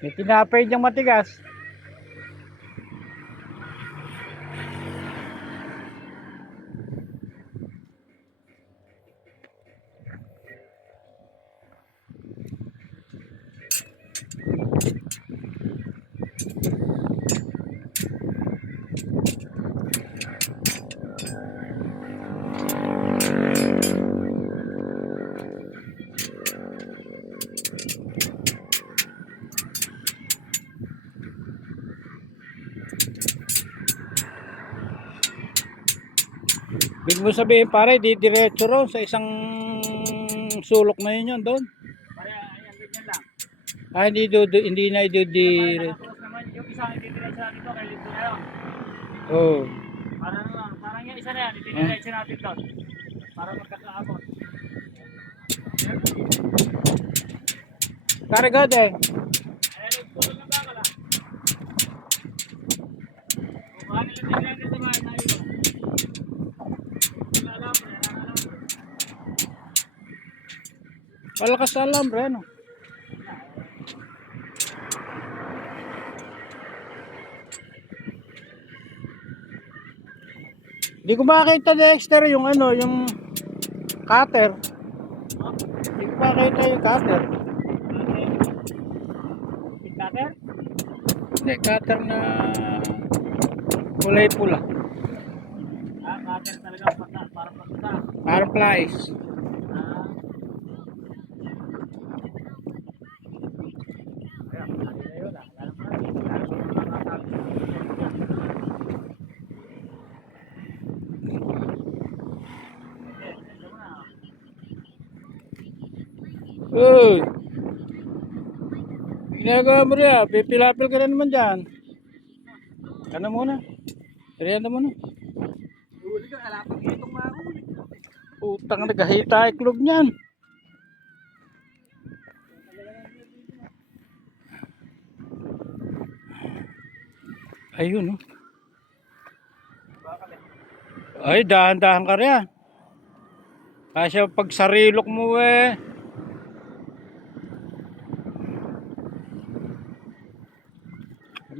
May tinapay diyang matigas. Big mo sabihin pare, di diretso ron sa isang sulok na yun doon. Kaya ayan, ganyan lang. Ah, hindi na Nakakross naman yung isa ang didiretso natin to kay Lito na yun. Oh. Parang yung isa na yan, didiretso natin to. Para magkakaabot. Karagad eh. Eh, tulog ng bakal ah. Kung paano yung didiretso sa bahay tayo. Malakas sa alambre ano. Hindi ko makita Dexter yung ano, yung cutter. Hindi ko makita yung cutter. Cutter? Hindi, cutter na kulay pula. Ah, cutter talaga para pagkita. Parang flies. Ah. Ayan, lagi na yun ah. Lalo pa rin. Lalo pa rin nakakasabi. Uy! Ginagawa mo rin ah. Pipilapil ka na naman dyan. Ano muna? Riyan na muna. Huli ka, alapang itong mahuli. Utang nagahita iklog niyan. Ayun oh. Ay, dahan-dahan ka rin. Kasi pag sarilok mo eh.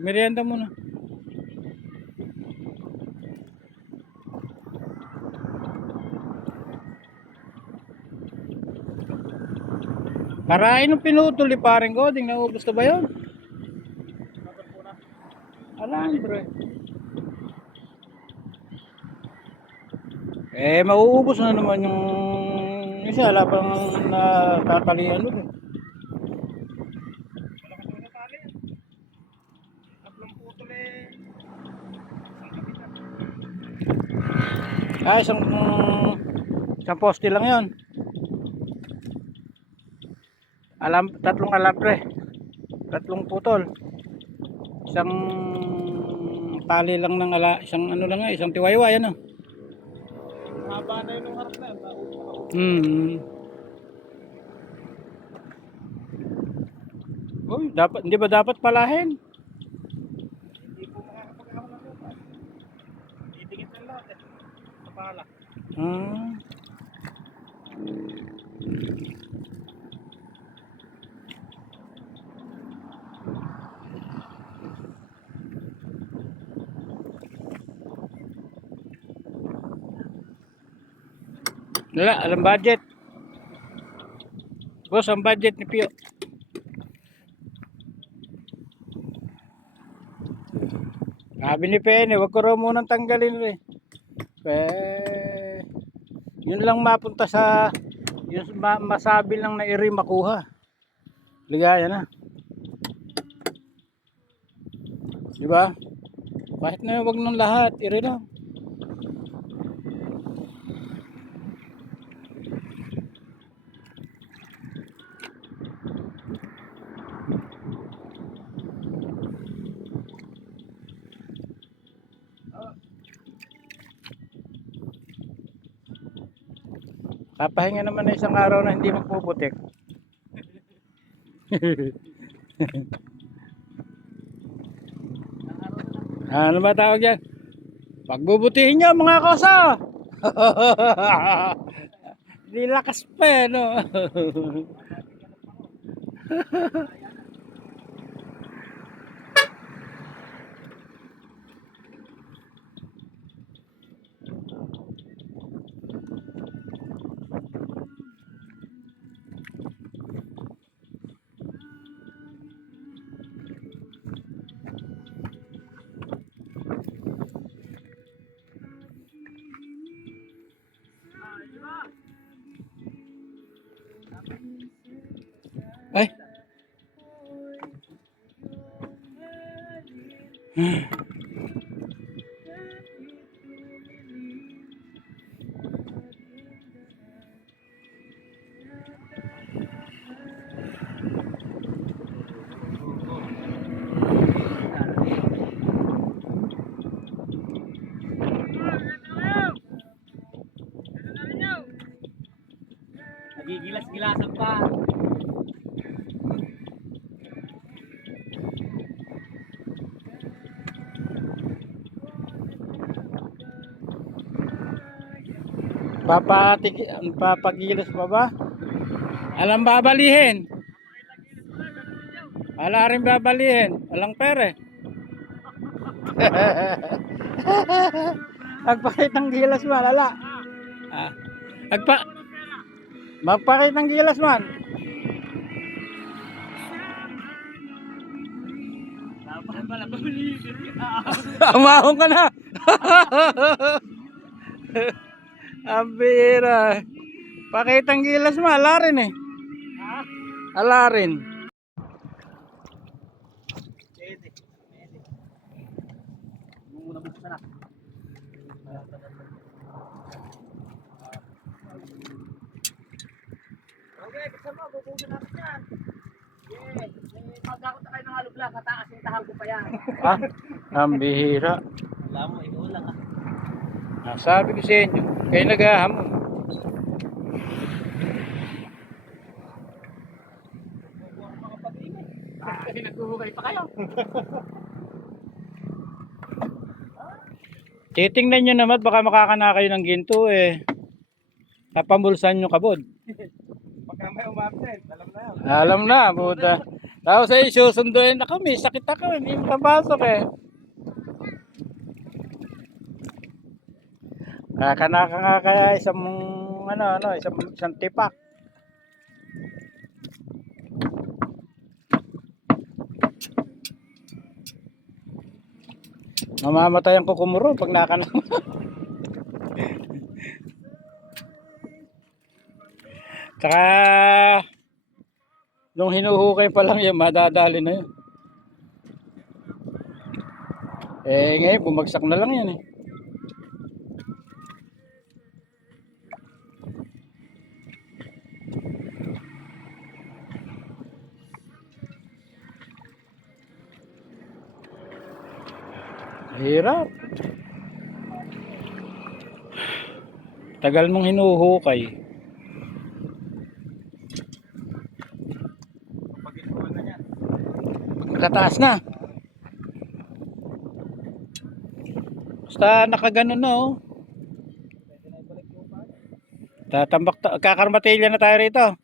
Merienda muna. Karain ng pinutol ni paring Goding. Naubos na ba yun? Alambre. Eh, mauubos na naman yung isa. Wala pang natatalian doon. Ah, isang poste lang yon. Tatlong alambre. Tatlong putol. Isang tali lang ng isang ano lang isang tiwayway ano. Haba na yun ng harap na yan. Uy, dapat hindi ba dapat palahin? Hindi po makakapag-ahon ng lupa. Didikit ng lahat eh. Kapala. Ah. Wala, alam budget. Boss, ang budget ni Pio. Sabi ni Pene, wag ko raw munang tanggalin rin. Yun lang mapunta sa yung masabi lang na iri makuha. Ligaya na. Di ba? Kahit na wag ng lahat, iri lang. Papahinga naman na isang araw na hindi magpuputik. Ano ba tawag yan? Pagbubutihin nyo mga kosa. Nilakas pa no. Ay. Nagigilas-gilasan pa. Papagilas pa ba? Alam babalihin. Wala rin babalihin. Walang pere. Magpakitang gilas man, ala. Ah. Magpakitang gilas man. Dapat pala pamilisin ka. Amahong ka na. Ang bira. Pakitang gilas mo, ala rin eh. Ha? Ala rin. Pwede. Muna buksan na. Okay, buksan mo. Bubuksan natin yan. Yes. Pagkakot na kayo ng halubla, kataas yung tahan ko pa yan. Ah, ang bihira. Alam mo, ikaw lang ah. Sabi ko sa inyo, kayo naghahamon. Kasi naghuhukay pa kayo. Titingnan nyo naman, baka makakana kayo ng ginto eh. Kapambulsan nyo kabod. Pagka may umabsent, alam na yan. Alam na, buta. Tapos ay susunduin na kami, sakit ako, hindi makapasok eh. Kakanaka nga kaya isang isang tipak. Mamamatay ang kukumuro pag nakanak. Tsaka nung hinuhukay pa lang yun, madadali na yun. Eh ngayon, bumagsak na lang yan eh. Hirap. Tagal mong hinuhukay. Pag-inuwan na yan. Nakataas na. Basta nakaganon na oh. Kakarmatilya na tayo rito.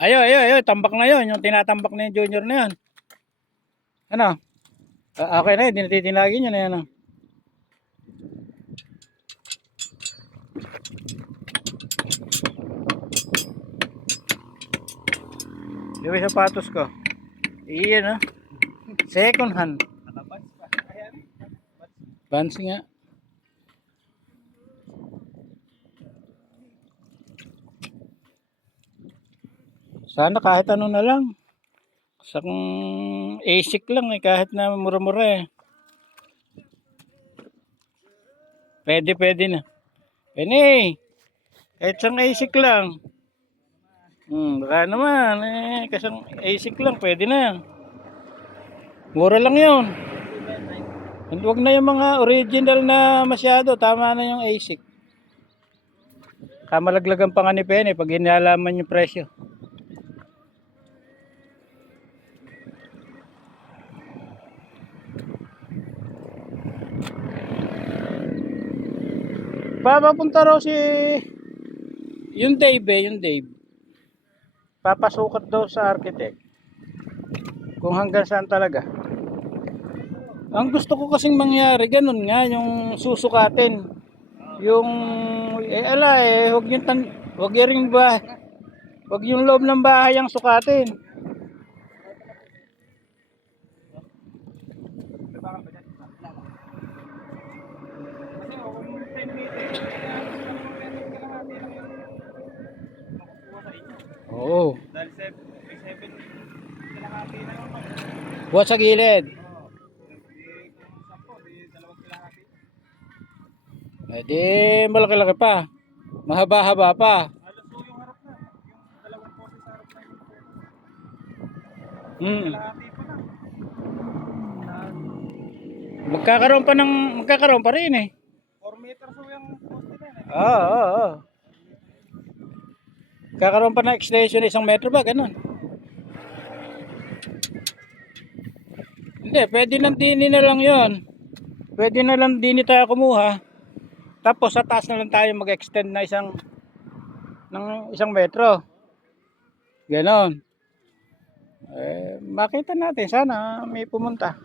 Ayo, tambak na yon, yung tinatambak na yung junior na yan. Ano? Okay na, hindi natitinagin yun na yan. Yung sapatos ko. Iyan second hand. Nakabans pa. Ayan. Vans nga. Sana kahit ano na lang. Sa kung ASIC lang eh, kahit na mura-mura eh. Pwede na. Pwede. Kahit sang ASIC lang. Baka naman eh, kasang ASIC lang, pwede na. Mura lang yun. Huwag na yung mga original na masyado, tama na yung ASIC. Kamalaglagan pa nga ni Penny pag hinalaman yung presyo. Papapunta raw si yung Dave. Papasukat daw sa architect. Kung hanggang saan talaga. Ang gusto ko kasing mangyari, ganun nga, yung susukatin. Yung, huwag yung loob ng bahay ang sukatin. Kasi kung 10 meters, Oo. Dahil 7, may 7 kalahati na yun. Buhat sa gilid. Oo. Di kung 10, di 2 kalahati. Eh di malaki-laki pa. Mahaba-haba pa. Halos po yung harap na. Yung dalawang poste sa harap na yung Hmm. kalahati pa lang. Magkakaroon pa rin eh. 4 meters po yung poste na yun. Oo. Kakaroon pa ng extension 1 metro ba? Ganun. Hindi, pwede nang dini na lang yon. Pwede na lang dini tayo kumuha. Tapos sa taas na lang tayo mag-extend na ng 1 metro. Ganon. Makita natin. Sana may pumunta.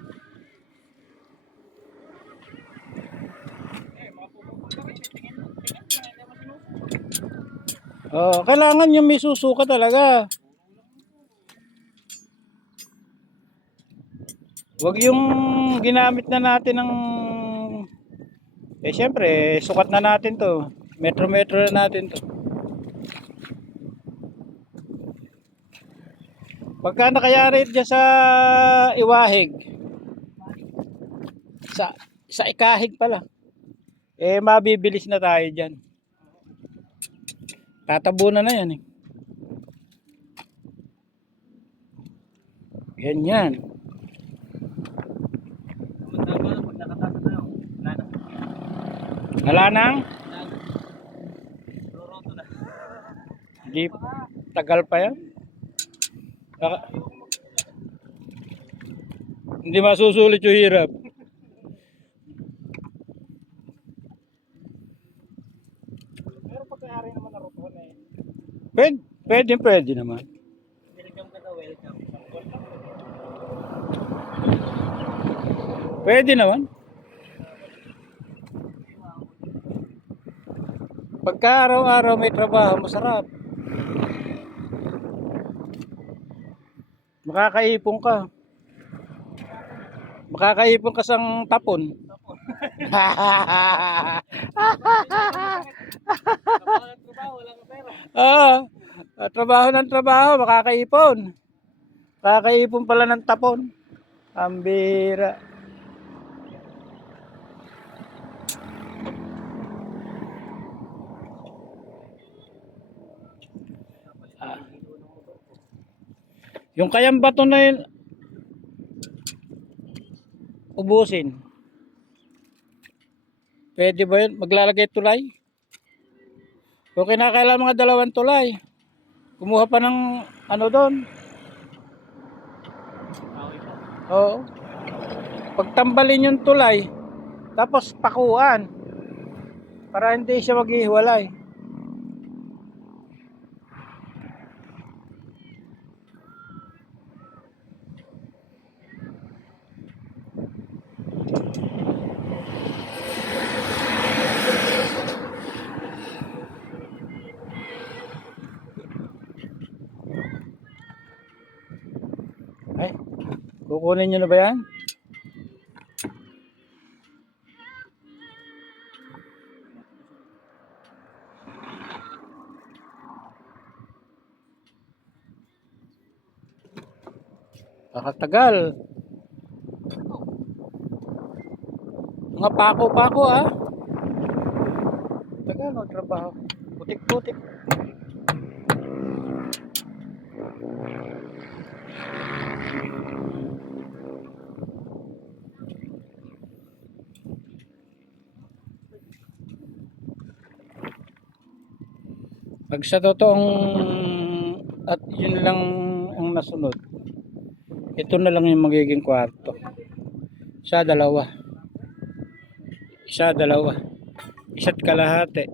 Oh, kailangan yung may susuka talaga. Wag yung ginamit na natin ng syempre, sukat na natin to. Metro-metro na natin to. Pagka nakayari dyan sa iwahig, sa ikahig pala, mabibilis na tayo dyan. Tatabunan na yan eh. Ganyan. Wala nang? Hindi, tagal pa yan. Hindi masusulit yung hirap. Pero pagkayari naman na roton eh. Pwede naman. Welcome ka daw, welcome. Pwede naman. Pagka araw-araw may trabaho, masarap. Makakaipon ka. Makakaipon ka sang tapon. Trabaho, walang pera. Trabaho ng trabaho, makakaipon. Makakaipon pala ng tapon. Ang bira. Yung kayang bato na yun, ubusin. Pwede ba yun? Maglalagay tulay? Kung kinakailangan mga 2 tulay, kumuha pa ng ano doon. Oo. Pagtambalin yung tulay, tapos pakuan para hindi siya maghihiwalay. Ay, kukunin nyo na ba yan? Kakatagal. Mga pako-pako ah. Tagal magtrabaho. Putik-putik. Pag sa totoong at yun lang ang nasunod, ito na lang yung magiging kwarto. Isa, dalawa. Isa't kalahati.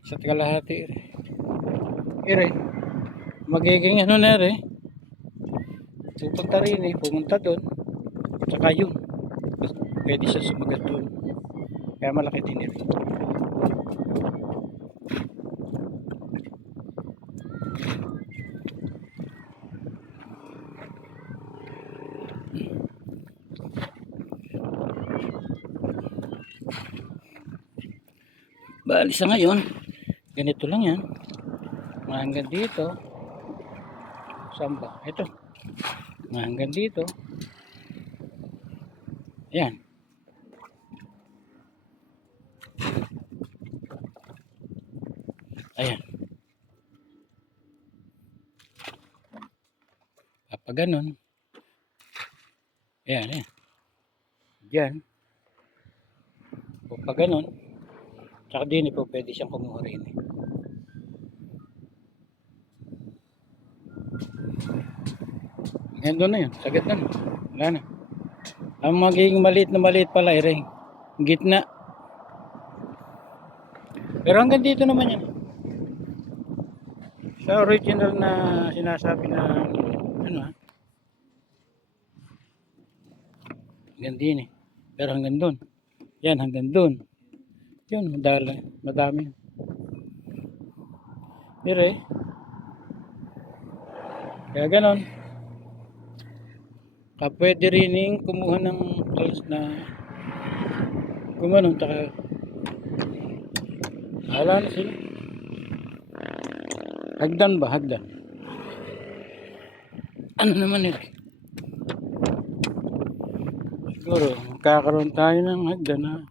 Isa't kalahati. Ire. Magiging ano na rin. Pupunta rin eh. Pumunta doon. Tsaka yun. Pwede siya sumagat doon. Kaya malaki din rin. Bali sa ngayon, ganito lang yan. Mga hanggang dito. Saan ba? Ito. Mga hanggang dito. Ayan. Ayan. Kapag ganun. Ayan, ayan. Diyan. O pag ganun. Tsaka din po pwede siyang kumuha rin. Ayan doon na yun. Sa gitna na. Wala na. Ang magiging maliit pala rin. Gitna. Pero hanggang dito naman yan. Sa original na sinasabi na ano ha. Hanggang din eh. Pero hanggang doon. Yan hanggang doon. Yun, madami. Pero eh. Kaya ganon. Pwede rin kumuha ng kalas na gumanon. Tsaka wala na sila. Hagdan ba? Hagdan. Ano naman ito? Siguro, magkakaroon tayo ng hagdan na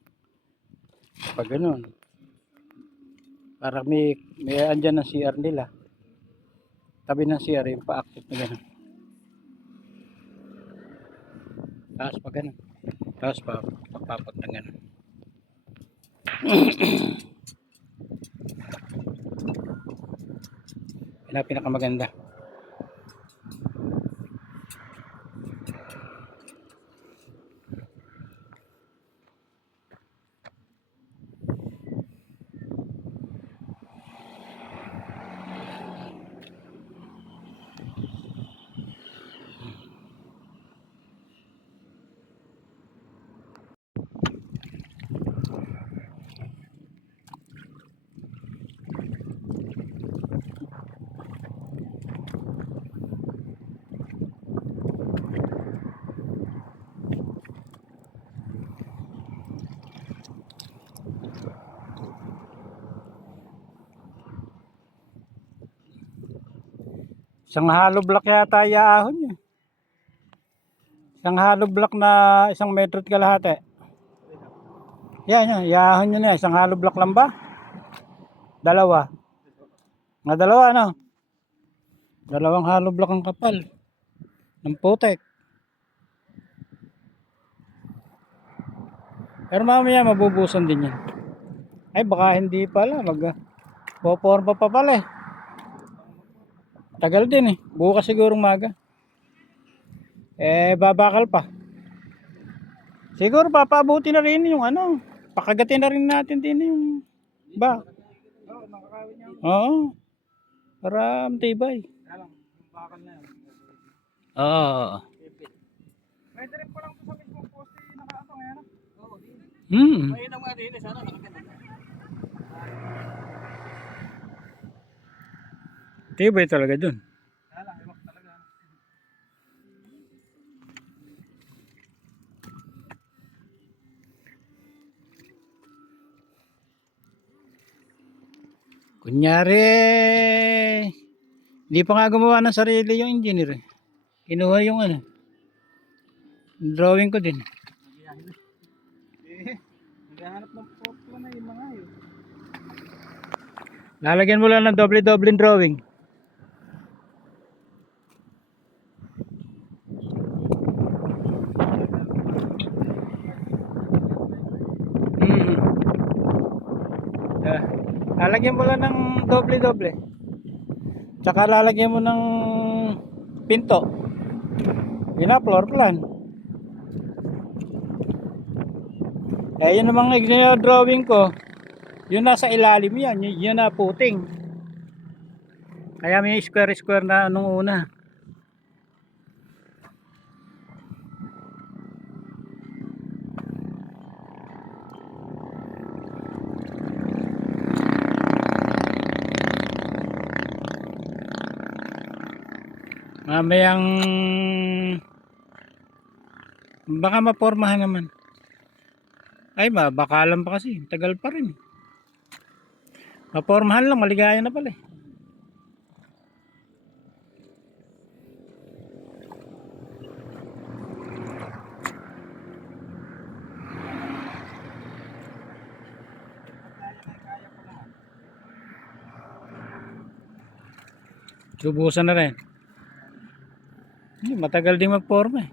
pag ganun. Para may andyan ng CR nila. Tabi ng CR yung pa-active na ganun. Tapos pa ganun. Tapos papapat na ganun. Yan ang pinakamaganda. Isang hollow block yata yaahon niya. Isang hollow block na 1 metro at kalahati. Yan, yaahon niya na. Isang hollow block lang ba? Dalawa. Nga dalawa, no? Dalawang hollow block ang kapal. Ng putek. Pero mamaya mabubusan din yan. Ay, baka hindi pala. Poporma pa pala eh. Tagal din eh. Bukas sigurong maga. Babakal pa. Siguro papabuti na rin yung ano. Pakagatin na rin natin din yung ba. Oo. Para matibay. Bakal na yan. Oo. Pwede rin pa lang sa mismong poste nakaano ngayon. Oo, di. May nang mga din sana nakakita. Tibay talaga dun. Iwak talaga. Kunyari, hindi pa nga gumawa ng sarili yung engineer. Kinuha yung ano, drawing ko din. Naghahanap ng photo na yung mga yun. Lalagyan mo lang ng doble-doble drawing. Lalagyan mo lang ng doble-doble. Tsaka lalagyan mo ng pinto. Yun na, floor plan. Yun namang engineer drawing ko. Yun nasa ilalim yan. Yun na puting. Kaya may square na nung una. Mamayang baka mapormahan naman. Ay bakalan pa kasi. Tagal pa rin. Mapormahan lang, maligaya na pala eh. Kaya ko naman. Subusan na rin. Hindi, matagal din magporma eh.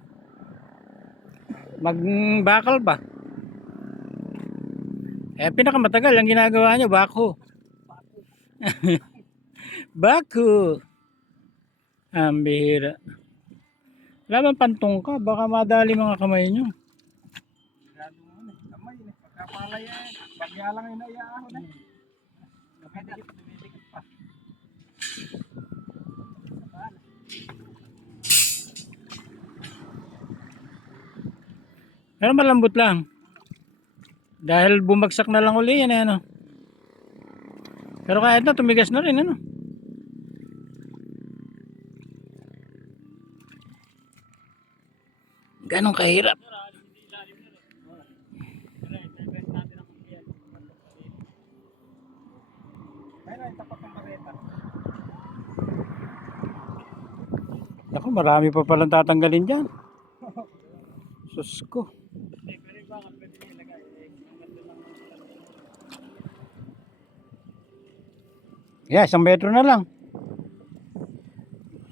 Magbakal ba? Eh, pinakamatagal ang ginagawa nyo, bako. Bako. Ang bihira. Wala bang pantong ka? Baka madali mga kamay nyo. Sigurado mo na. Kamay na. Pagkapalay yan. Bagya lang yung naiyaahon na. Dumidikit pa. Pero malambot lang. Dahil bumagsak na lang uli yan eh, ano. Pero kahit na tumigas na rin ano. Ganong kahirap. Ayun, tapat ng kareta. Naku, marami pa palang tatanggalin dyan. Sus ko. Yeah, 1 metro na lang.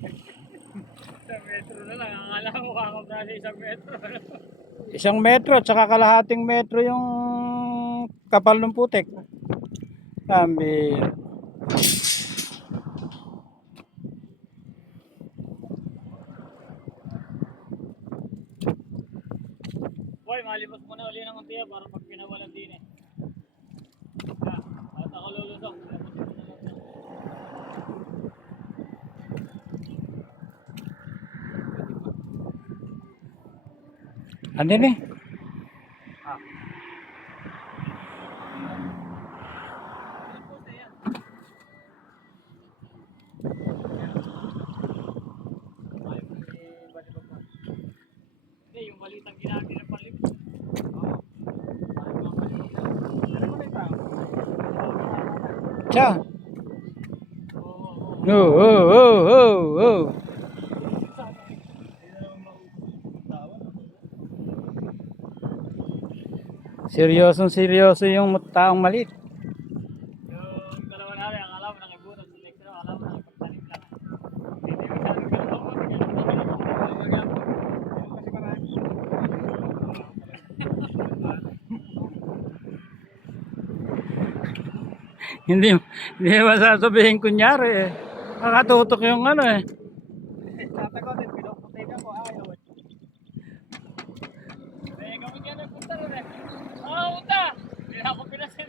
Isang metro na lang. Akala ko kakabrali 1 metro. 1 metro at saka kalahating metro yung kapal ng putek. Ambil. Boy, malipas mo na uli ng untiya para pag pinawalan din eh. At ako lulusok. Andin eh. Hindi, yung balitang ginamit ng palim. Cha. Oh, oh, oh, oh, oh. Seryoso yung taong maliit. Yung dalawa na rin, akala mo nakibutan sa next row, akala mo nakipagtanim lang. Hindi mo siya Hindi hindi masasabihin kunyari eh. Nakatutok yung ano eh. Tatagotin, pinuputikan ko. Ayaw. eh, gawin yan ang punta rin eh. Punta! Hindi na ako pinasin.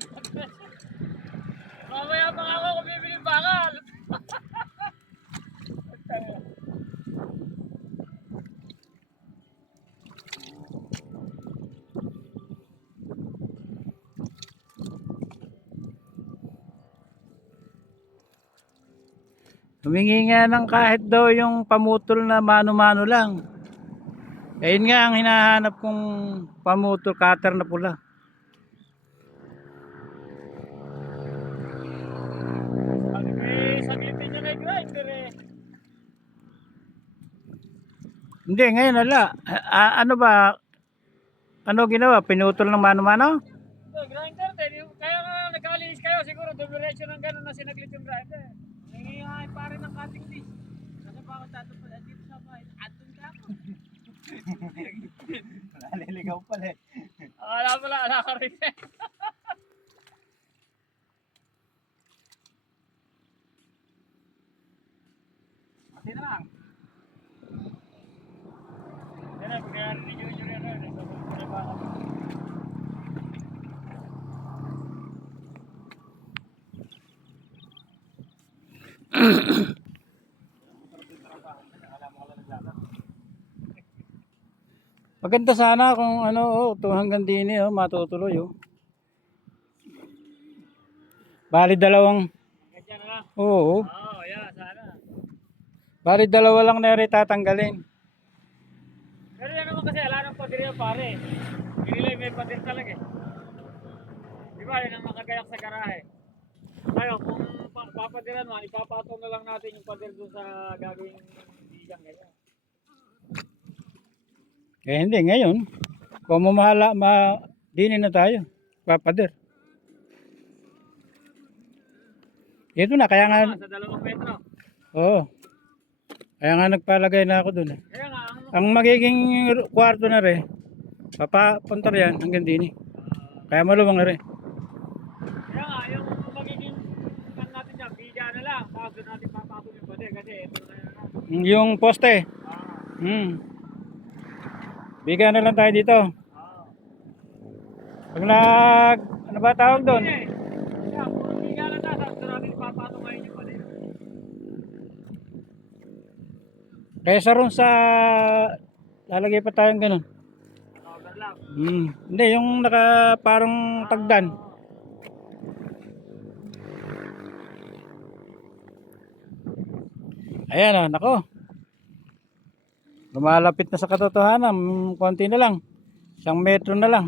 Mamaya pa nga ako bibili ng bakal. Humingi nga ng kahit daw yung pamutol na mano-mano lang. Ayun nga ang hinahanap kong pamutol cutter na pula. Saglitin niya na yung grinder eh. Hindi, ngayon wala. Ano ba? Ano ginawa? Pinutol ng mano-mano? Grinder din. Kaya nga nagkalinis kayo siguro dumiretso ng gano'n na sinaglit yung grinder. Hingi nga pare ng cutting disc. Kasi pa ako tatapos dito sa bahay. Atun ka ako. Naliligaw pala eh. Akala pala, ala ka rin eh. Mati na lang. Yan na, pag narinig yun yun yun. Nasa mga baka. Maganda sana kung ano, oh, to hanggang din oh, matutuloy oh. Bali dalawang, Ganyan na lang. oo. Oo, yan, sana. Bali dalawa lang na rin tatanggalin. Pero yan naman kasi, ala ng padir yan pare. Hindi nila may padir talaga eh. Di ba, yan ang makagayak sa garahe. Tayo, kung papadiran mo, ipapatong na lang natin yung pader doon sa gagawing bigang ganyan. Eh hindi, ngayon. Kung mamahala, dinin na tayo. Papader. Ito na, kaya nga, Sa 2 metro. oo. Kaya nga nagpalagay na ako dun. Kaya nga, Ang magiging kwarto na rin, papapunta yan hanggang dini. Kaya maluwang na rin. kaya nga, yung magiging kan natin dyan, biga na lang. Tapos doon natin papatong yung pader kasi ito na yan. Yung poste. Biga na lang tayo dito. Pag ano ba tawag doon? Kaya, kung biga na tayo, tapos doon natin ipapatong ngayon yung pader. Kaysa ron sa lalagay pa tayong ganun. Order lang. Hindi, yung parang tagdan. Ayan o, nako. Lumalapit na sa katotohanan. Konti na lang. 1 metro na lang.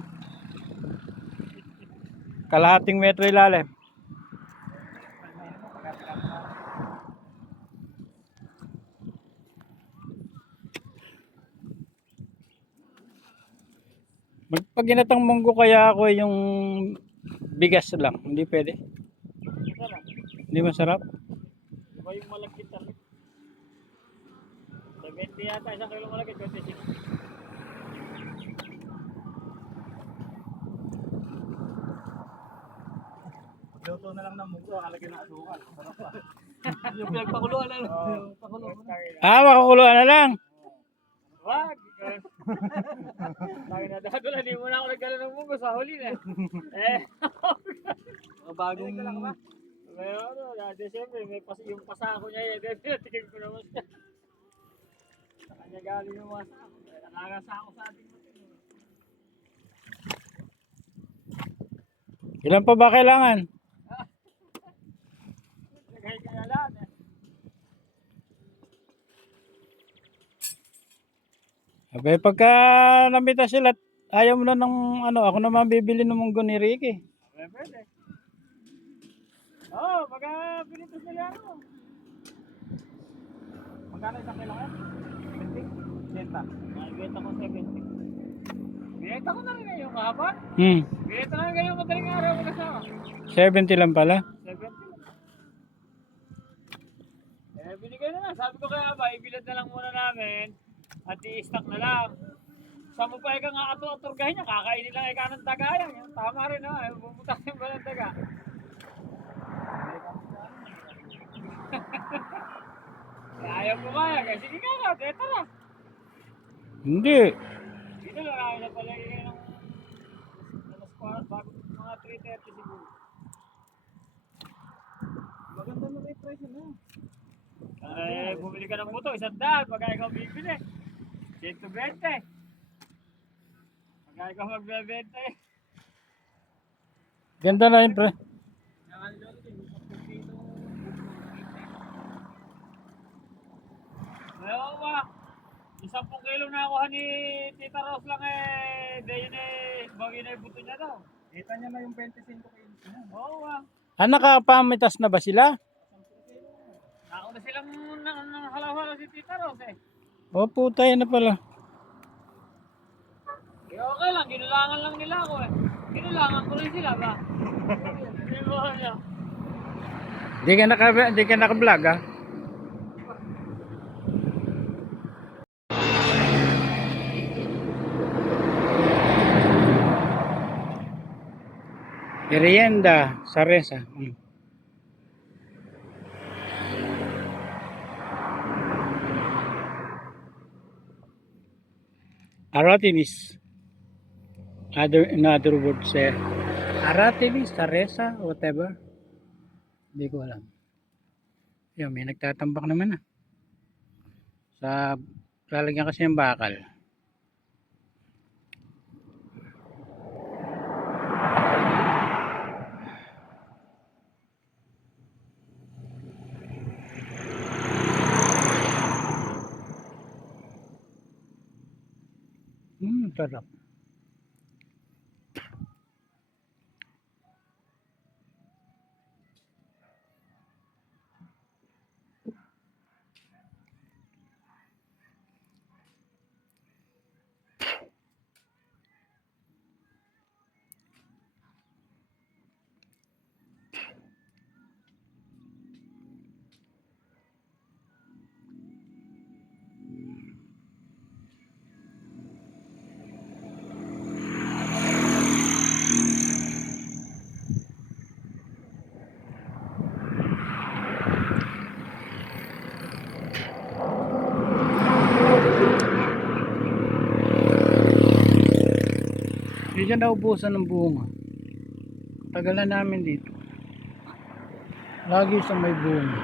Kalahating metro ilalim. Pag ginatang munggo kaya ako yung bigas lang. Hindi pwede. Masarap. Hindi masarap. Iba yung malagkit na rin. 70 yata, 1 kilo malagkit, 26. Luto na lang ng munggo, halagyan ng asukal. Yung pinagpakuluan na lang. Yung pakuluan na. Makakuluan na lang. Wag! Lagi na dato na, di mo na ako nagkala ng munggo sa huli na. Mga bagong... May ano, dati siyempre, yung pasako niya yun, dahil pinatigil ko naman siya. Sa kanya galing yung mga sako. Nakakasako sa ating matin. Ilan pa ba kailangan? Kaya lahat eh. Abay, pagka namita sila, ayaw mo na ng ano, ako naman bibili ng munggo ni Ricky. Pwede. Oo, pagka pinitos nila ano. Magkano isang kilo yan? 70? Benta. Benta ko 70. Benta ko na rin ngayon kahapon. Benta na rin ngayon madaling araw mag-asawa. 70 lang pala. 70 lang. Binigay na lang. Sabi ko kaya ba, ibilad na lang muna namin at i-stock na lang. Sa mo pa ika nga ato-aturgahin niya, kakainin lang ika ng daga yan. Tama rin ha, bubutakin ba ng daga? Ayaw mo kaya, kasi sige ka, tara. Hindi. Dito lang namin na palagay ng bago mga 3:30 siguro. Maganda na rin presyo na. Bumili ka ng buto, 100, pagka ikaw bibili. 120. Pagka ikaw magbebenta eh. Ganda na yun, pre. Ayaw ba? 10 kilo na nakuha ni Tita Rose lang eh. Dahil yun eh, bagay na yung buto niya daw. Kita niya na yung 25 kilos na. Oo ba? Nakapamitas na ba sila? Nauna silang halaw-halaw si Tita Rose eh. O, puta yan na pala. Eh okay lang, ginulangan lang nila ako eh. Ginulangan ko rin sila ba? Hindi mo ano. Di ka naka-vlog, ah. Merienda, Saresa. Aratilis. In other words, Aratilis, Saresa, whatever. Hindi ko alam. Yun, may nagtatambak naman na. Lalagyan kasi ng bakal. Sarap. dyan naubusan ng bunga. Tagal na namin dito. Lagi sa may bunga.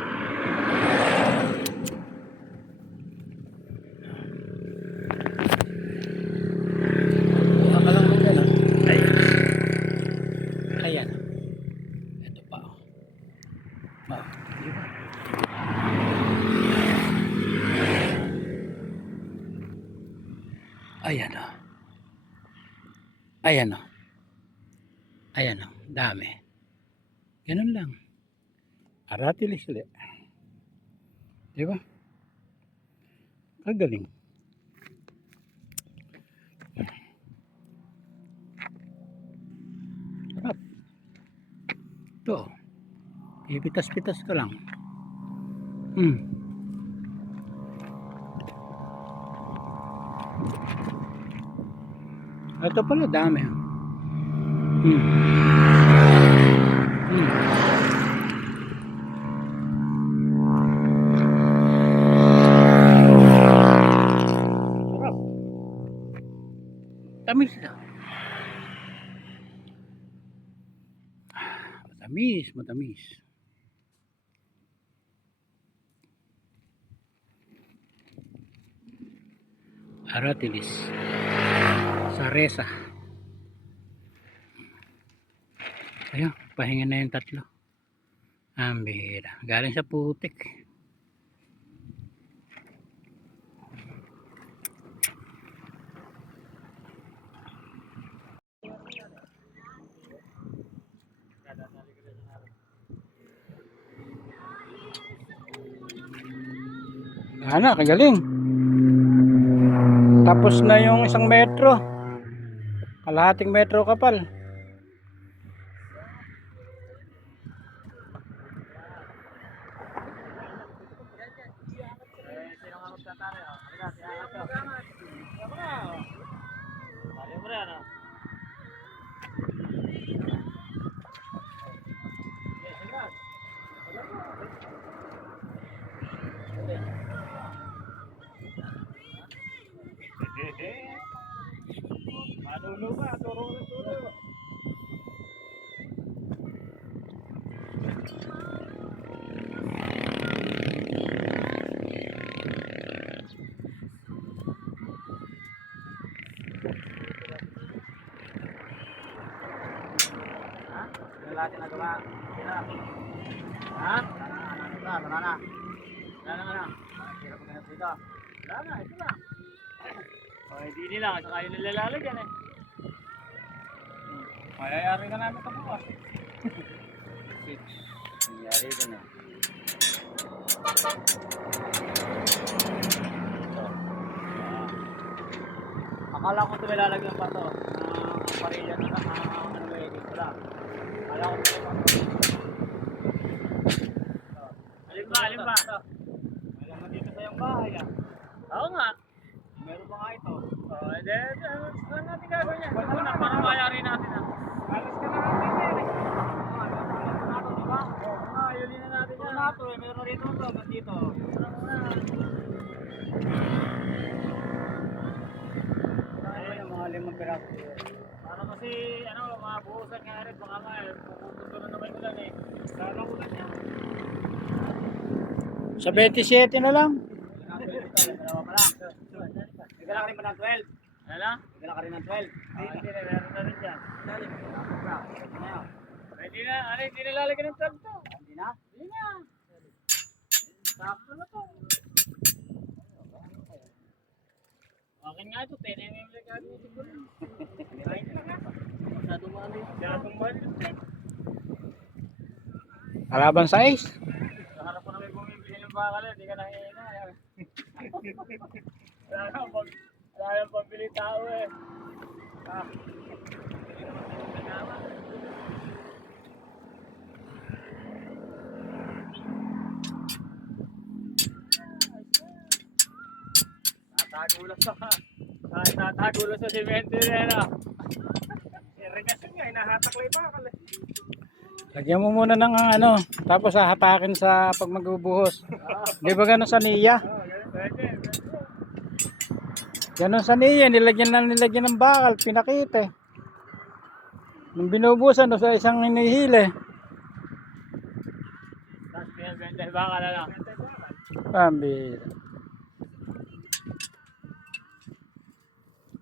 Kuha ka lang ng gano'n. Ayan. Ayan. Ito pa. Oh, di ba? Ayan o. Ayan o. Ayan o. Dami. Ganun lang. Aratilis ulit. Di ba? Kagaling. Sarap. Ito. Ipitas-pitas ka lang. Ito pala dami. Sarap. Tamis na. Matamis, matamis. Aratilis. Saresa. Ayun, pahinga na yung tatlo. Ambira. Galing sa putik. Ana, kagaling. Tapos na yung isang metro. Kalahating metro kapal. Manulo ba? Turo na turo. Wala natin nagawa. Ha? Wala na. Hirap na dito. Wala na, ito lang. O, hindi nila, saka yun nilalalagyan eh. Mayayari ka namin ito bukas. 6. Nangyari ka na. Akala ko ito may lalagyan pa to. Ang parilya na ano may edit ko lang. Akala ko ito pa to. Alin ba? Alam mo dito sa iyong bahay ah. Oo nga. Meron pa nga ito. Oh, saan natin gagawin yan? Ito na, parang mayari natin ah. Alas ka na natin eh. Ito, di ba? Oo, yulin na natin yan. Ito eh. Meron rito ito. Nandito. Ayun yung mga 5 piraso. Para kasi, mabuhusan nga rin. Baka nga, pupunto na naman ulan eh. Sana ulan yan. Sa 27 na lang. Dalawa pa lang. Nagala ka rin ba ng 12? Ano? Nagala ka rin ng 12? Hindi na, meron na rin dyan. Hindi na. Hindi na, hindi na lalagyan ng tab to. Hindi na? Hindi na. Sakto na to. Akin nga ito, 10 mm lang gagawin siguro. Kain na lang ako. Masyadong mahal yun. Masyadong mahal yun. Kalaban sa ice. Sa harap ko na may bumibili ng bakal, hindi ka nangihina. Wala yung pambili tao eh. Tatagulo sa semento yun eh. Regasyon nga, inahatak lang yung bakal eh. Lagyan mo muna ng tapos hahatakin sa pag magbubuhos. Di ba gano'n sa niya? Pwede. Gano'n sa niya, nilagyan ng bakal, pinakita eh. Nung binubusan o sa isang hinihila. Tapos pinabenta yung baka na lang. Pambira.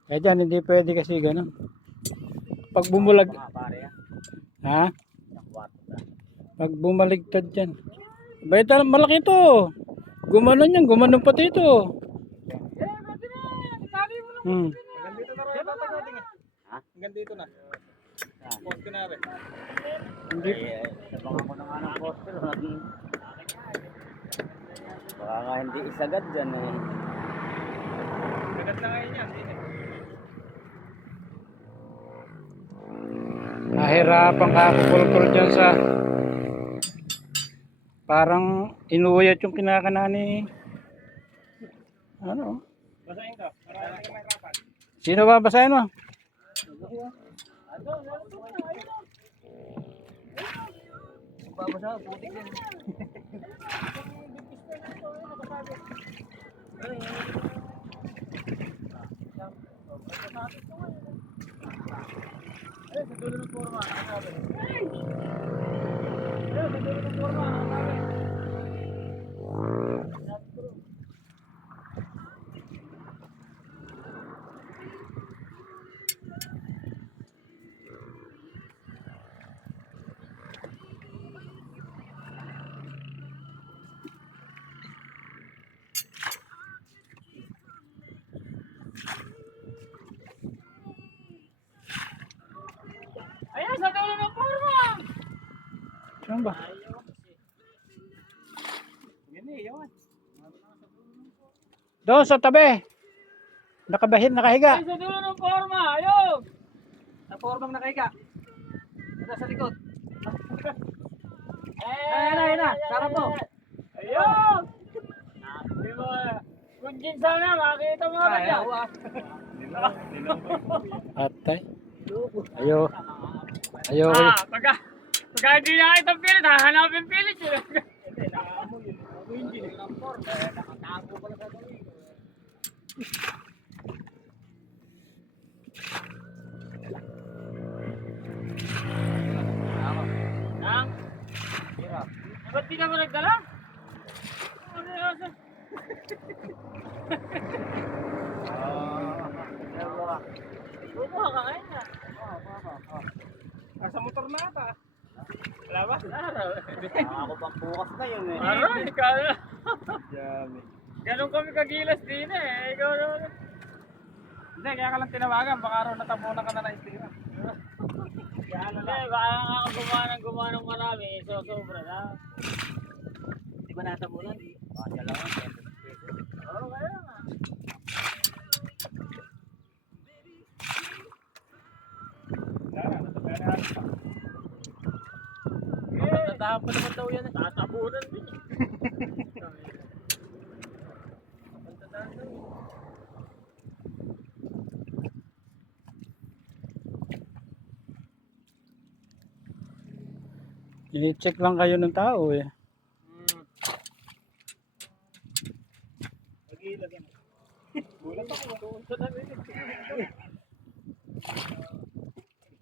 Kaya dyan, hindi pwede kasi ganun. Pag bumulag, Mga pare yan. ha? Ang kwarto na. Pag bumaligtad dyan. Baita, malaki to. Gumanon yan, gumanon pati ito. Pwede na. Sabi mo lang. Hmm. Hanggang dito na rin tatagating eh. Ha? Hanggang dito na. Post ko na rin. Hindi. Nabangan ko na nga ng poster. Baka nga hindi isagad dyan eh. Agad na ngayon yan. Hindi. Nahirapan kakapulkul dyan sa parang inuyat yung kinakana ni ano? Basahin ko. Para hindi ka mahirapan. Sino ba basahin mo? Babasa, putik yan. Sa dulo ng forma, nakasabi. Sa dulo ng forma, nakasabi. Ayan, sa dulo ng forma! Saan ba? Yan eh, yawan. Doon sa tabi. Nakahiga. Ayan, sa dulo ng forma! Ayun! Napormang nakahiga. Wala sa likod. Ayun na. Sarap po. Ayun! Di mo, kung din sana, makikita mo agad yan. Atay. Ayo. Ayo. Pagka hindi nakita ang pilit, hahanapin pilit yun. Nang? Ba't di na mo nagdala? Ano yun? Bumuha ka ngayon na. Sa motor na ata. Wala ba? Araw. Ako pang bukas na yun eh. Araw, ikaw na. Dami. Ganun kami kagilas din eh. Ikaw naman. Hindi, kaya ka lang tinawagan. Baka raw natabunan ka na na istira. Hindi, baka nga ako gumawa ng marami. So, sobra na. Di ba natabunan? Kaya lang ang 10 pesos. Oo, kaya nga. Tatahan pa naman daw yan eh. Tatabunan din eh. Ini-check lang kayo ng tao eh. Mag-iilag yan. Bulat ako. Doon sa namin.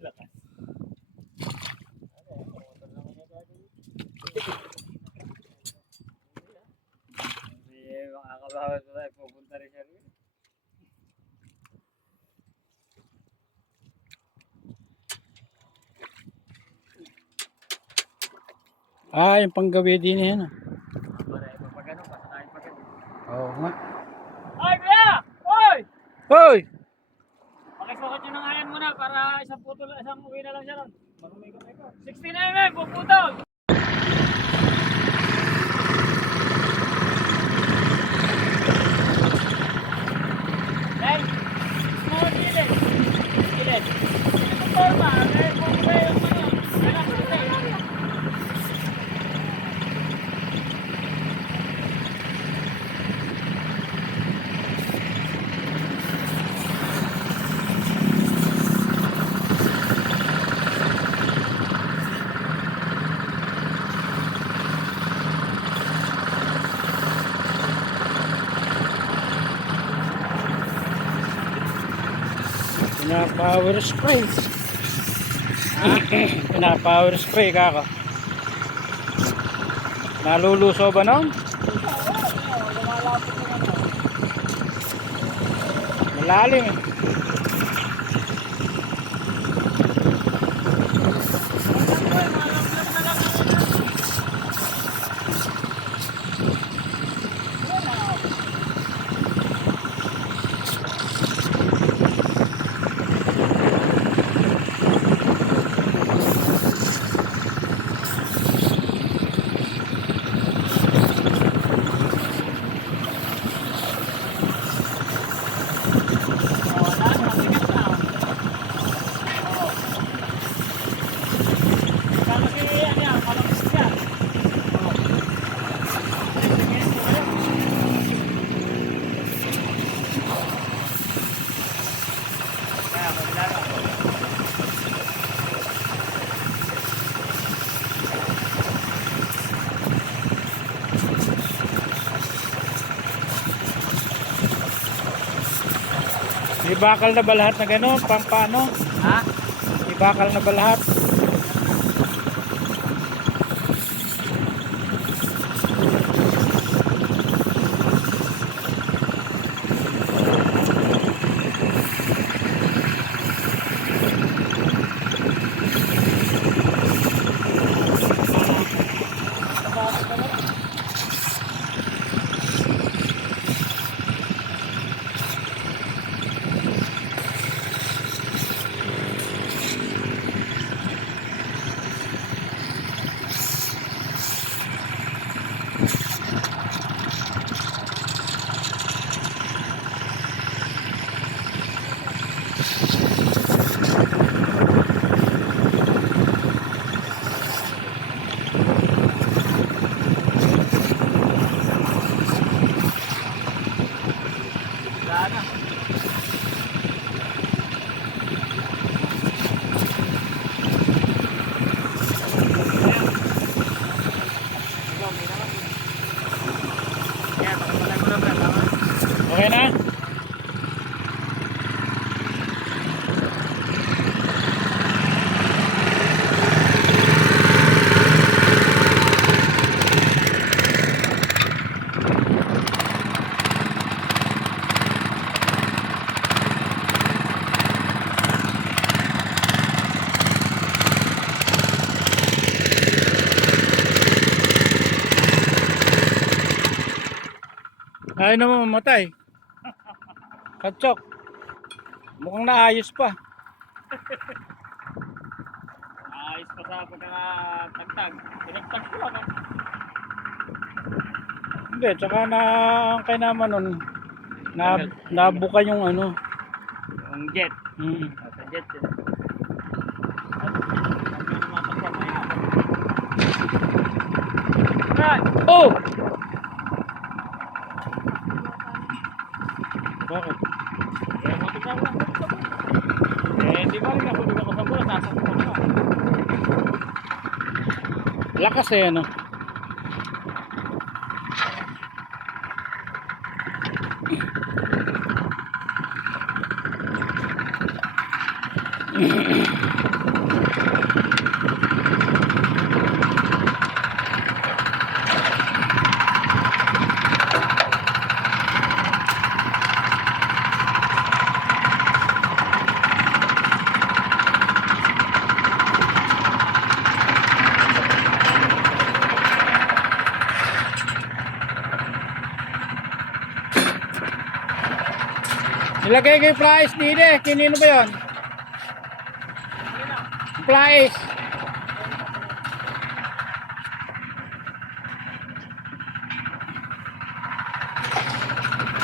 Lakas. Hindi, makakabawas na tayo. Pupunta rin siya rin. Ah, yung panggawi din yan. Para ito pa ganun, pasanayin pa ganun. Oo nga. Ay, kuya! Oy! Hoy! Pakisukat nyo ng ayan muna para isang putol, isang uwi na lang siya ron. 69 puputol! Hey! Small gilid! Gilid! Ito forma, kaya kung kayo yung ano, kaya kung kayo. Pina-power spray. Pina-power spray ka ako. Naluluso ba nun? Lumalapit na naman. Malalim eh. Ibakal na ba lahat na gano'n? Pang paano? Ha? Ibakal na ba lahat? Okay na? Ayaw naman mamatay. Katsok. Mukhang naayos pa. Ayos pa sa pagkakatagtag. Pinagtag ko lang. Hindi, tsaka na ang kay naman nun, nabuka yung ano. Yung jet. Sa jet yun. Oh! Bakit? Kaya matignan lang dito. Hindi ba rin ako dito sa bola. Nasa ko na. Lakas eh ano. Nilagay kay flies dito eh. Kinino ba yun? Flies.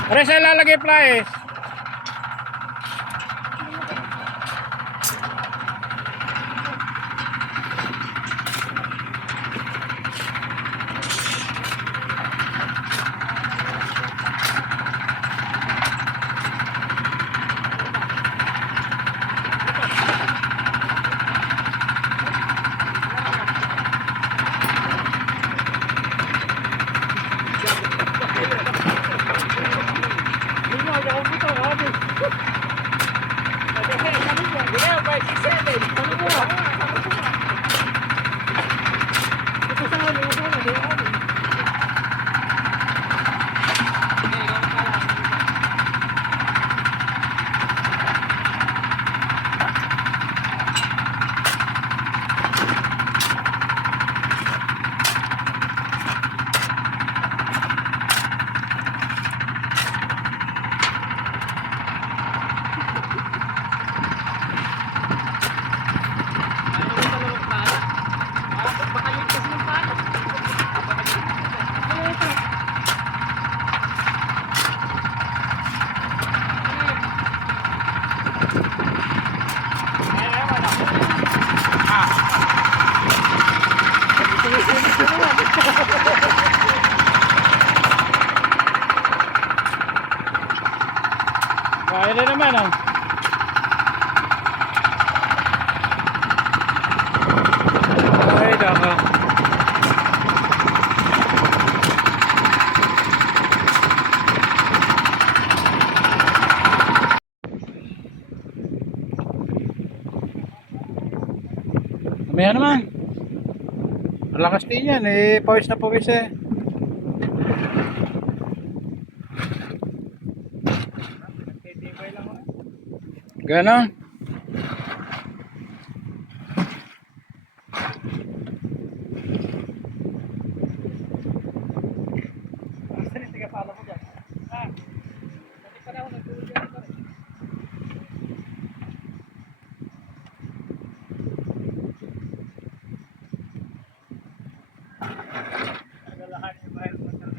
Pare sa lalagay flies. Hindi mo ako Kaya na naman ah. Ay, naka. Mamaya naman. Malakas din yan eh. Pawis na pawis eh. Nagtitibay lang ako. Ganon. Basta rin, tiga pala mo dyan. Ah, dati pa na ako nagtulog yan. Nagalahan yung bayar mo ng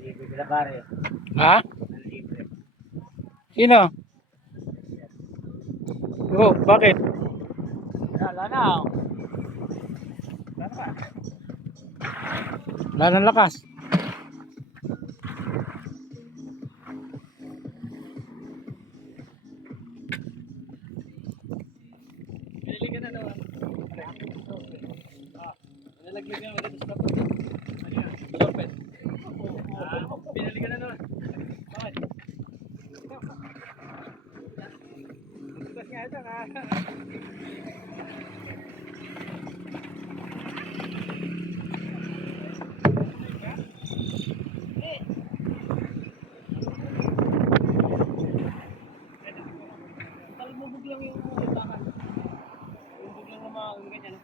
libre kita pare. Ha? Libre. Sino? Oh, bakit? Wala na. Ano ba? Wala nang lakas. Pinili ka na naman. Nalaglag nga maganda sa tapos. Ano yan? Sopet. Pinili ka na naman. Bakit? Tugas nga ito ha. Talbubog lang yung utangan. Talbubog lang ng mga ganyan.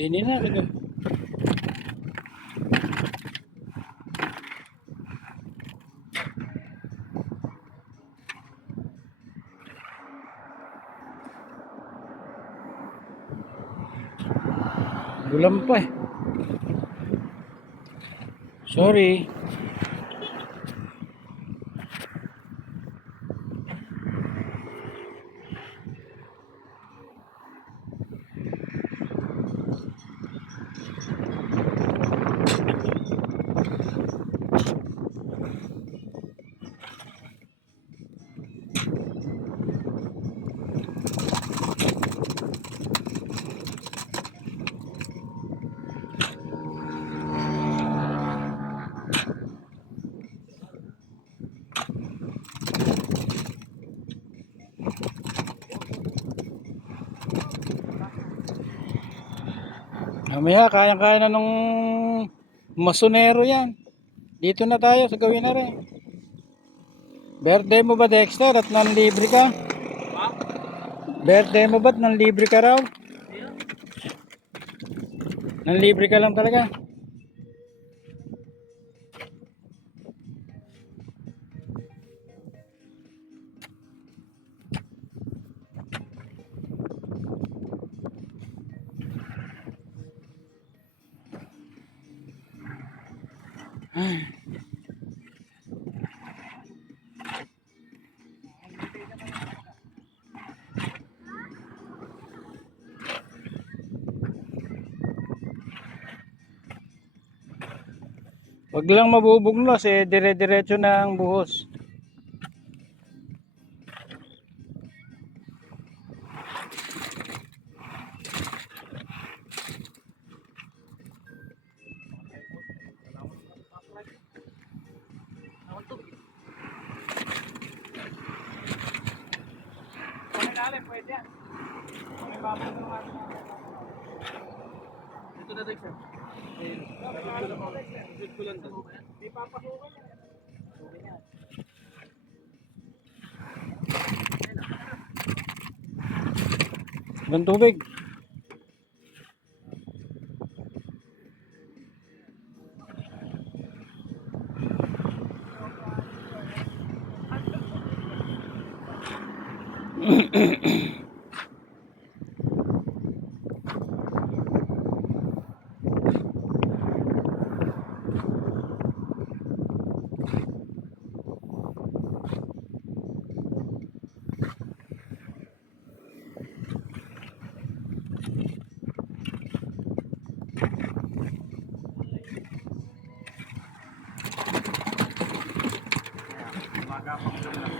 Ini na ito. Ulam pa eh. Sorry. Mamaya, kaya-kaya na nung masonero yan. Dito na tayo sa gawin na rin. Birthday mo ba, Dexter, at nanlibre ka? Birthday mo ba't nanlibre ka raw? Nanlibre ka lang talaga? Wag lang mabubugnos eh, dire-diretso na ang buhos. pwede yan. May babalik ng mga Ito na Dexter. Shoot ko lang doon. May papasukan yan. Sukin yan. Ibang tubig. Magapang ko lang.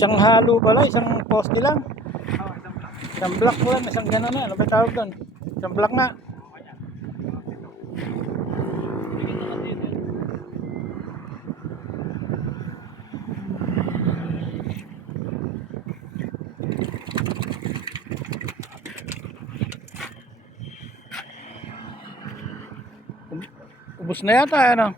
Isang halo pala, isang poste lang. Oh, isang block. Isang block lang, isang gano'n na. Ano ba tawag doon? Isang block nga. Okay yan. Bigyan na kasi yun. Ubus na yata, ano?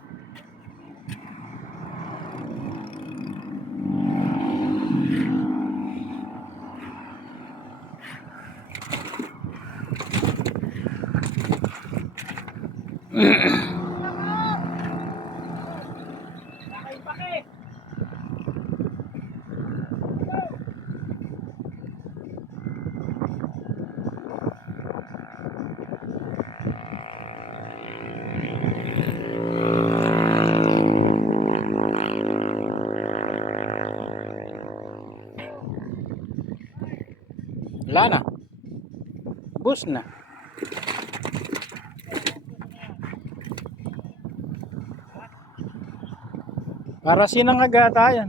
Paki-paki! Wala na. Ubus na. Para sinang agata yan.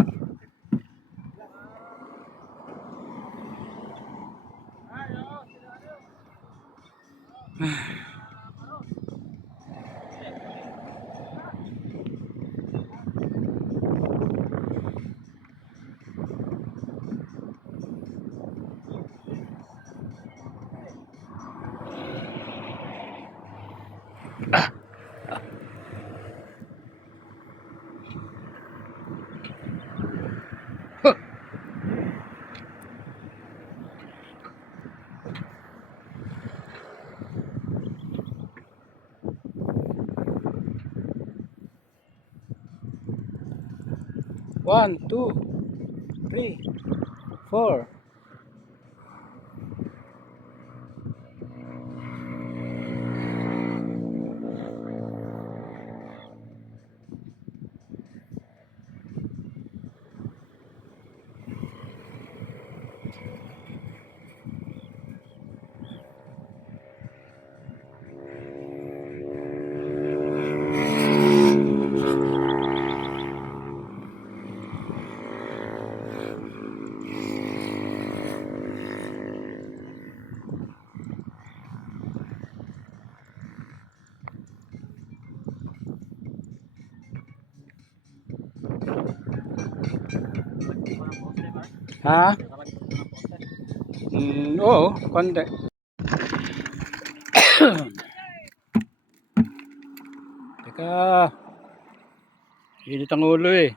One, two, three, four. Ha? Oo, konti. Teka. Init ang ulo eh.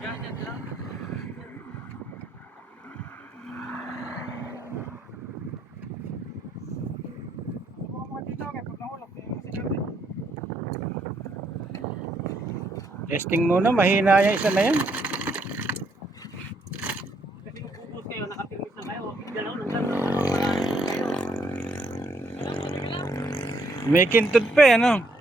Yan lang. Siguro mga dito, kaya pag nahulog, masinati. Testing muna, mahina yung isa na yan. Kasi yung bubos kayo, nakapirmis na kayo. Dalaw nang gano'n. Kayo. May kintod pa eh, ano?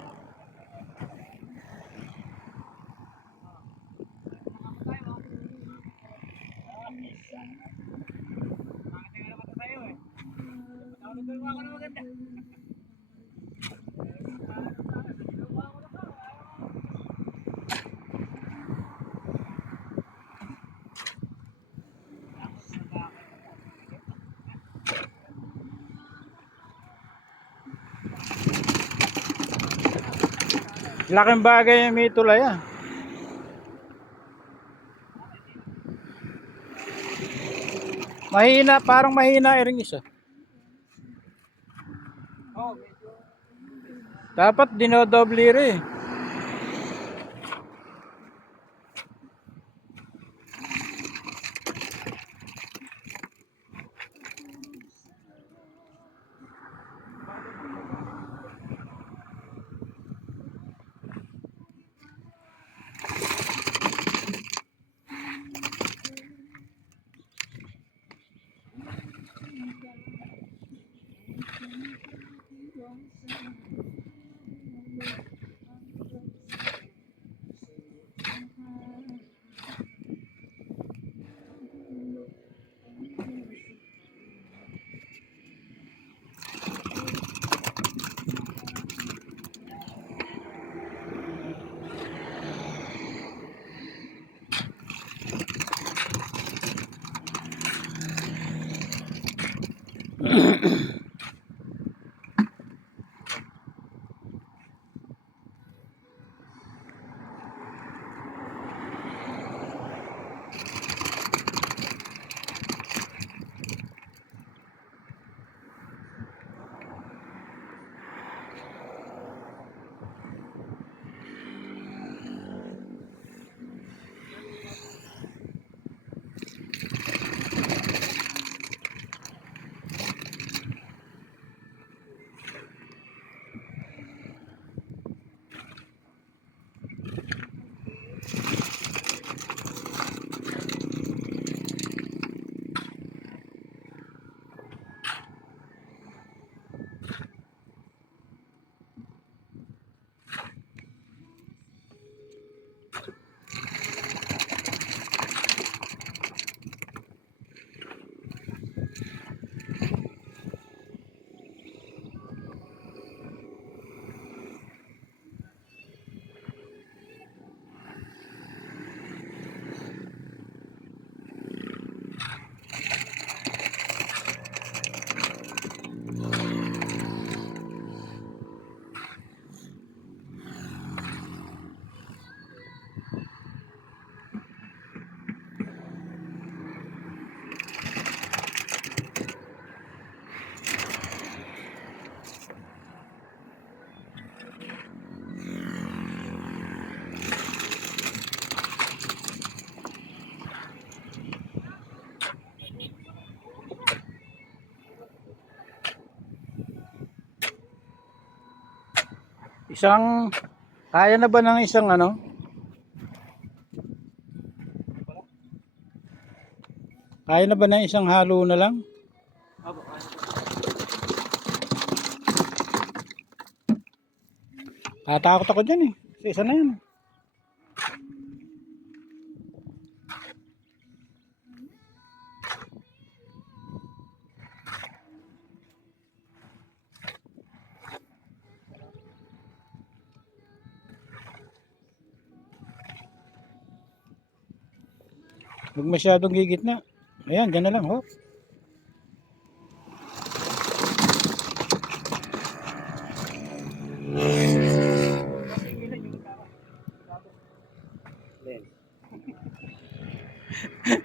Laking bagay yung may tulay ah. Mahina, parang mahina rin isa. Oh, Dapat dinodoble rin. Isang, kaya na ba ng isang ano? Kaya na ba ng isang halo na lang? Tatakot ako dyan eh. Sa isa na yan. Huwag masyadong gigit na. Ayan, dyan na lang. Hop.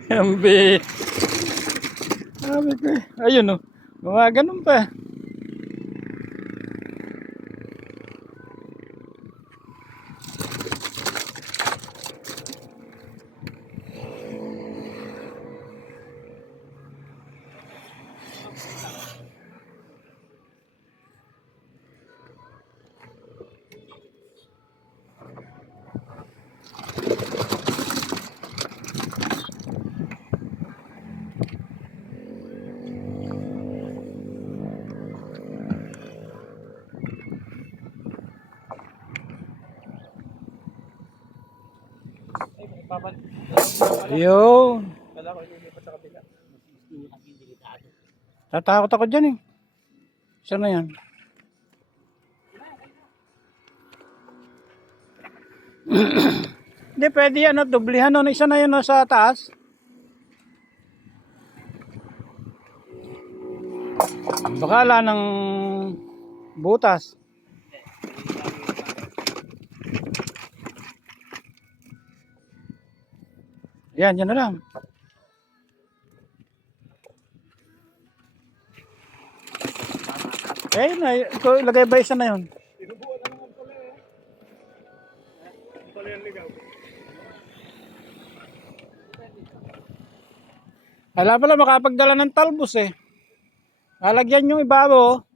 Ang bit. Sabi ko eh. Ayun oh. Gumaganon pa. Babalik. Ayun. Kala ko ililipat sa kabila. Tatakot ako dyan eh. Isa na yan. Hindi pwede yan. No? Dublihan no? Isa na yun no? Sa taas. Bakala ng butas. Yan, yan na lang. Eh, lagay ba isa na yun? Tinubuan na naman pala eh. Pala yung ligaw. Wala pala makapagdala ng talbos eh. Lalagyan yung ibabaw.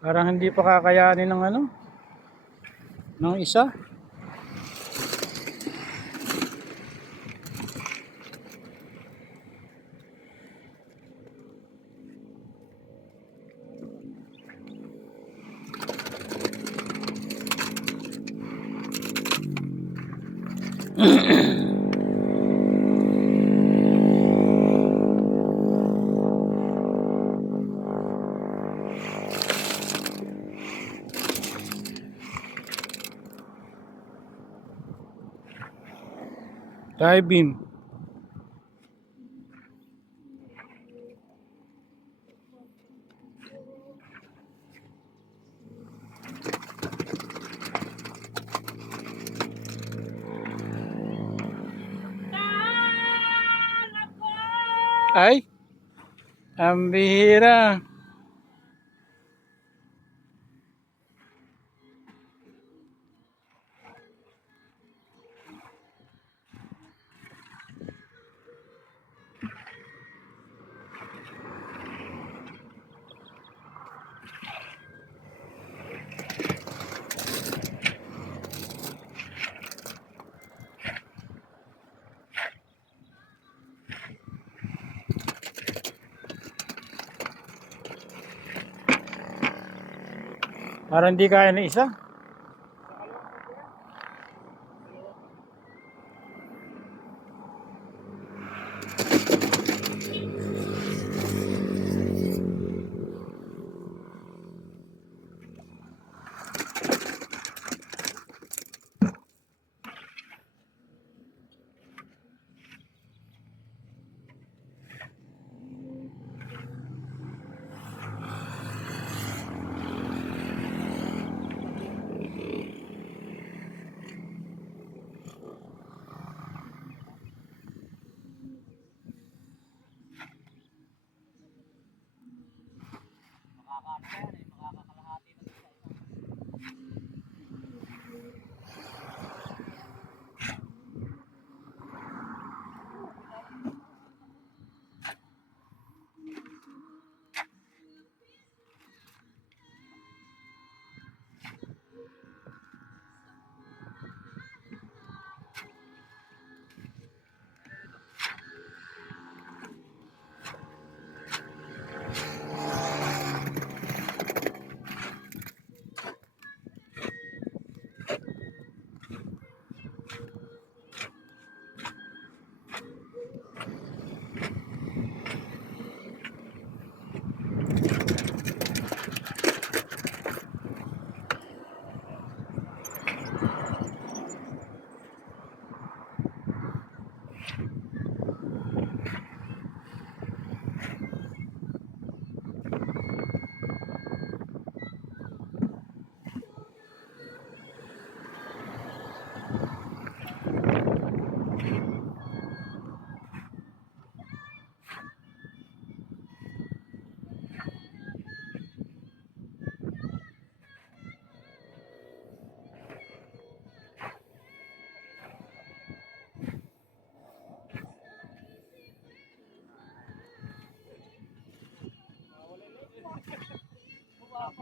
Parang hindi pa kakayanin ng ano, ng isa. Tie beam. Ay, ang bihira. Parang hindi kaya ng isa.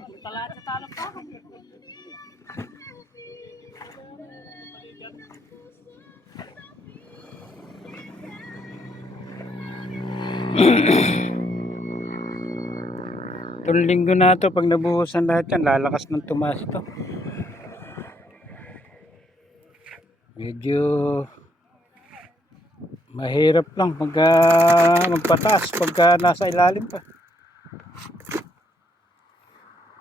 Talaan sa talong pa. Itong linggo na to, pag nabuhusan lahat yan, lalakas ng tumaas ito. Medyo mahirap lang magpataas pagka nasa ilalim pa.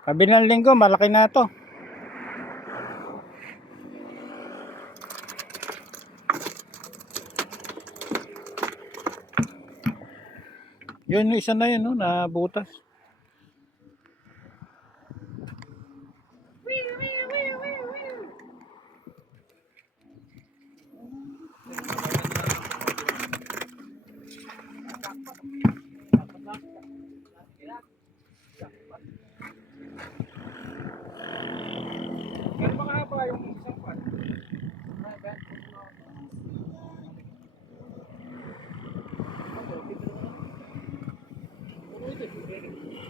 Kabilang linggo, malaki na to. Yun, isa na yun, no, nabutas. Pero makahaba yung isang pan.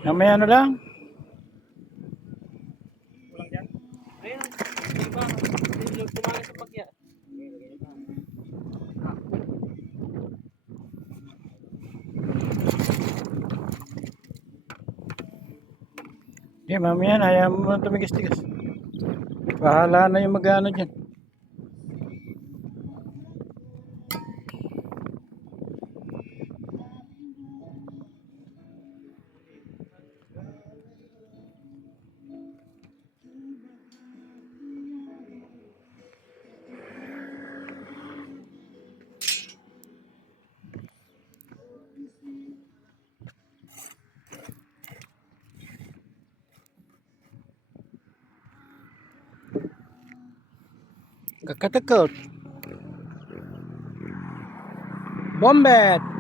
Mamaya ano lang. Walang dyan. Ayun, di ba? Tumangin sa pagya. Mamaya na, ayaw mo na tumigas-tigas. Bahala na yung mag-ano dyan. Kakatakot. Bombet.